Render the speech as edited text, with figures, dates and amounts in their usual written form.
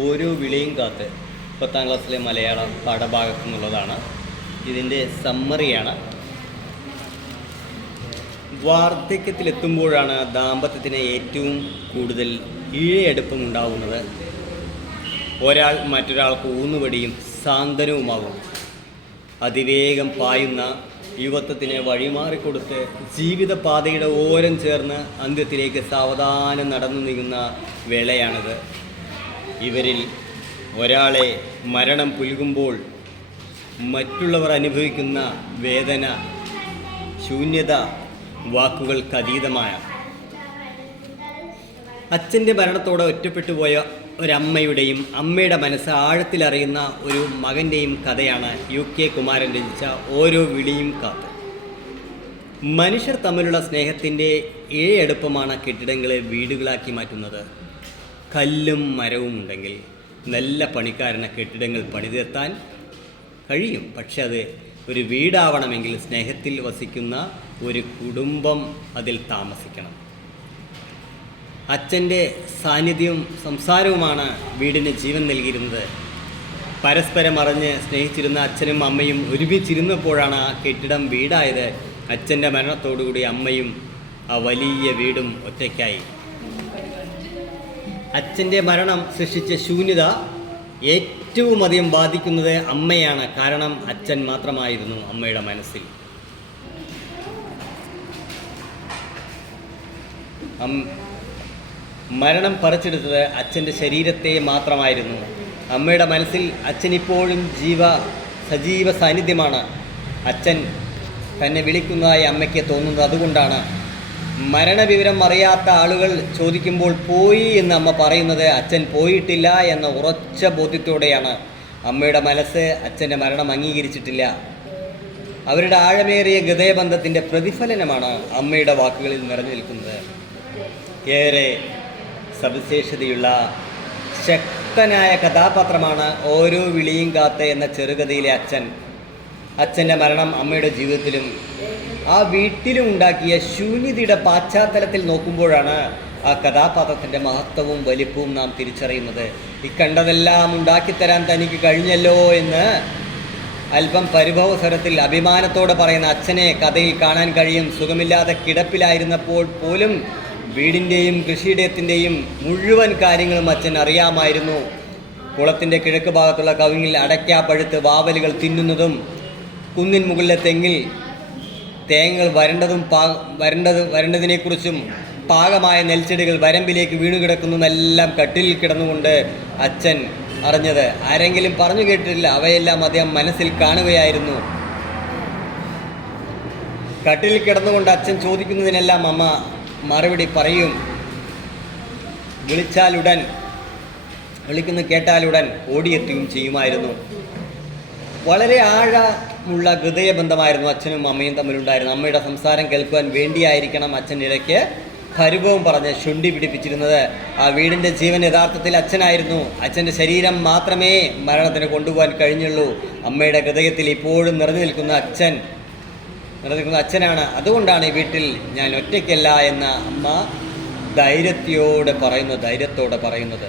ഓരോ വിളിയും കാത്ത് 10ാം ക്ലാസ്സിലെ മലയാളം പാഠഭാഗത്തു നിന്നുള്ളതാണ്. ഇതിൻ്റെ സമ്മറിയാണ്. വാർദ്ധക്യത്തിലെത്തുമ്പോഴാണ് ദാമ്പത്യത്തിന് ഏറ്റവും കൂടുതൽ ഇഴയടുപ്പമുണ്ടാകുന്നത്. ഒരാൾ മറ്റൊരാൾക്ക് ഊന്നുവടിയും സാന്ത്വനവുമാകും. അതിവേഗം പായുന്ന യുവത്വത്തിന് വഴിമാറിക്കൊടുത്ത് ജീവിതപാതയുടെ ഓരം ചേർന്ന് അന്ത്യത്തിലേക്ക് സാവധാനം നടന്നു നീങ്ങുന്ന വേളയാണിത്. ഇവരിൽ ഒരാളെ മരണം പുൽകുമ്പോൾ മറ്റുള്ളവർ അനുഭവിക്കുന്ന വേദന, ശൂന്യത വാക്കുകൾക്കതീതമായ. അച്ഛൻ്റെ മരണത്തോടെ ഒറ്റപ്പെട്ടു പോയ ഒരമ്മയുടെയും അമ്മയുടെ മനസ്സ് ആഴത്തിലറിയുന്ന ഒരു മകൻ്റെയും കഥയാണ് UK കുമാരൻ രചിച്ച ഓരോ വിളിയും കാത്ത്. മനുഷ്യർ തമ്മിലുള്ള സ്നേഹത്തിൻ്റെ ഇഴയടുപ്പമാണ് കെട്ടിടങ്ങളെ വീടുകളാക്കി മാറ്റുന്നത്. കല്ലും മരവും ഉണ്ടെങ്കിൽ നല്ല പണിക്കാരന് കെട്ടിടങ്ങൾ പണിതീർത്താൻ കഴിയും. പക്ഷെ അത് ഒരു വീടാവണമെങ്കിൽ സ്നേഹത്തിൽ വസിക്കുന്ന ഒരു കുടുംബം അതിൽ താമസിക്കണം. അച്ഛൻ്റെ സാന്നിധ്യവും സംസാരവുമാണ് വീടിന് ജീവൻ നൽകിയിരുന്നത്. പരസ്പരം അറിഞ്ഞ് സ്നേഹിച്ചിരുന്ന അച്ഛനും അമ്മയും ഒരുമിച്ചിരുന്നപ്പോഴാണ് ആ കെട്ടിടം വീടായത്. അച്ഛൻ്റെ മരണത്തോടുകൂടി അമ്മയും ആ വലിയ വീടും ഒറ്റയ്ക്കായി. അച്ഛൻ്റെ മരണം സൃഷ്ടിച്ച ശൂന്യത ഏറ്റവും അധികം ബാധിക്കുന്നത് അമ്മയാണ്. കാരണം അച്ഛൻ മാത്രമായിരുന്നു അമ്മയുടെ മനസ്സിൽ. മരണം പറിച്ചെടുത്തത് അച്ഛൻ്റെ ശരീരത്തെ മാത്രമായിരുന്നു. അമ്മയുടെ മനസ്സിൽ അച്ഛൻ ഇപ്പോഴും സജീവ സാന്നിധ്യമാണ്. അച്ഛൻ തന്നെ വിളിക്കുന്നതായി അമ്മയ്ക്ക് തോന്നുന്നത് അതുകൊണ്ടാണ്. മരണവിവരം അറിയാത്ത ആളുകൾ ചോദിക്കുമ്പോൾ പോയി എന്ന് അമ്മ പറയുന്നത് അച്ഛൻ പോയിട്ടില്ല എന്ന ഉറച്ച ബോധ്യത്തോടെയാണ്. അമ്മയുടെ മനസ്സ് അച്ഛൻ്റെ മരണം അംഗീകരിച്ചിട്ടില്ല. അവരുടെ ആഴമേറിയ ഹൃദയബന്ധത്തിൻ്റെ പ്രതിഫലനമാണ് അമ്മയുടെ വാക്കുകളിൽ നിറഞ്ഞു നിൽക്കുന്നത്. ഏറെ സവിശേഷതയുള്ള ശക്തനായ കഥാപാത്രമാണ് ഓരോ വിളിയും കാത്ത് എന്ന ചെറുകഥയിലെ അച്ഛൻ. അച്ഛൻ്റെ മരണം അമ്മയുടെ ജീവിതത്തിലും ആ വീട്ടിലും ഉണ്ടാക്കിയ ശൂന്യതയുടെ പശ്ചാത്തലത്തിൽ നോക്കുമ്പോഴാണ് ആ കഥാപാത്രത്തിൻ്റെ മഹത്വവും വലിപ്പവും നാം തിരിച്ചറിയുന്നത്. ഈ കണ്ടതെല്ലാം ഉണ്ടാക്കിത്തരാൻ തനിക്ക് കഴിഞ്ഞല്ലോ എന്ന് അല്പം പരിഭവസ്വരത്തിൽ അഭിമാനത്തോടെ പറയുന്ന അച്ഛനെ കഥയിൽ കാണാൻ കഴിയും. സുഖമില്ലാതെ കിടപ്പിലായിരുന്നപ്പോൾ പോലും വീടിൻ്റെയും കൃഷിയിടത്തിൻ്റെയും മുഴുവൻ കാര്യങ്ങളും അച്ഛൻ അറിയാമായിരുന്നു. കുളത്തിൻ്റെ കിഴക്ക് ഭാഗത്തുള്ള കവുങ്ങിൽ അടയ്ക്ക പഴുത്ത് വാവലുകൾ തിന്നുന്നതും, കുന്നിൻ മുകളിലെ തെങ്ങിൽ തേങ്ങകൾ വരണ്ടതിനെക്കുറിച്ചും പാകമായ നെൽച്ചെടികൾ വരമ്പിലേക്ക് വീണുകിടക്കുന്നതെല്ലാം കട്ടിലിൽ കിടന്നുകൊണ്ട് അച്ഛൻ അറിഞ്ഞത്. ആരെങ്കിലും പറഞ്ഞു കേട്ടിട്ടില്ല, അവയെല്ലാം അദ്ദേഹം മനസ്സിൽ കാണുകയായിരുന്നു. കട്ടിലിൽ കിടന്നുകൊണ്ട് അച്ഛൻ ചോദിക്കുന്നതിനെല്ലാം അമ്മ മറുപടി പറയും. വിളിക്കുന്നു കേട്ടാലുടൻ ഓടിയെത്തുകയും ചെയ്യുമായിരുന്നു. വളരെ ആഴമുള്ള ഹൃദയബന്ധമായിരുന്നു അച്ഛനും അമ്മയും തമ്മിലുണ്ടായിരുന്നു. അമ്മയുടെ സംസാരം കേൾക്കുവാൻ വേണ്ടിയായിരിക്കണം അച്ഛൻ ഇടയ്ക്ക് പരിഭവം പറഞ്ഞ് ശുണ്ഠി പിടിപ്പിച്ചിരുന്നത്. ആ വീടിൻ്റെ ജീവൻ യഥാർത്ഥത്തിൽ അച്ഛനായിരുന്നു. അച്ഛൻ്റെ ശരീരം മാത്രമേ മരണത്തിന് കൊണ്ടുപോകാൻ കഴിഞ്ഞുള്ളൂ. അമ്മയുടെ ഹൃദയത്തിൽ ഇപ്പോഴും നിറഞ്ഞു നിൽക്കുന്ന അച്ഛനാണ്. അതുകൊണ്ടാണ് ഈ വീട്ടിൽ ഞാൻ ഒറ്റയ്ക്കല്ല എന്ന് അമ്മ ധൈര്യത്തോടെ പറയുന്നത്.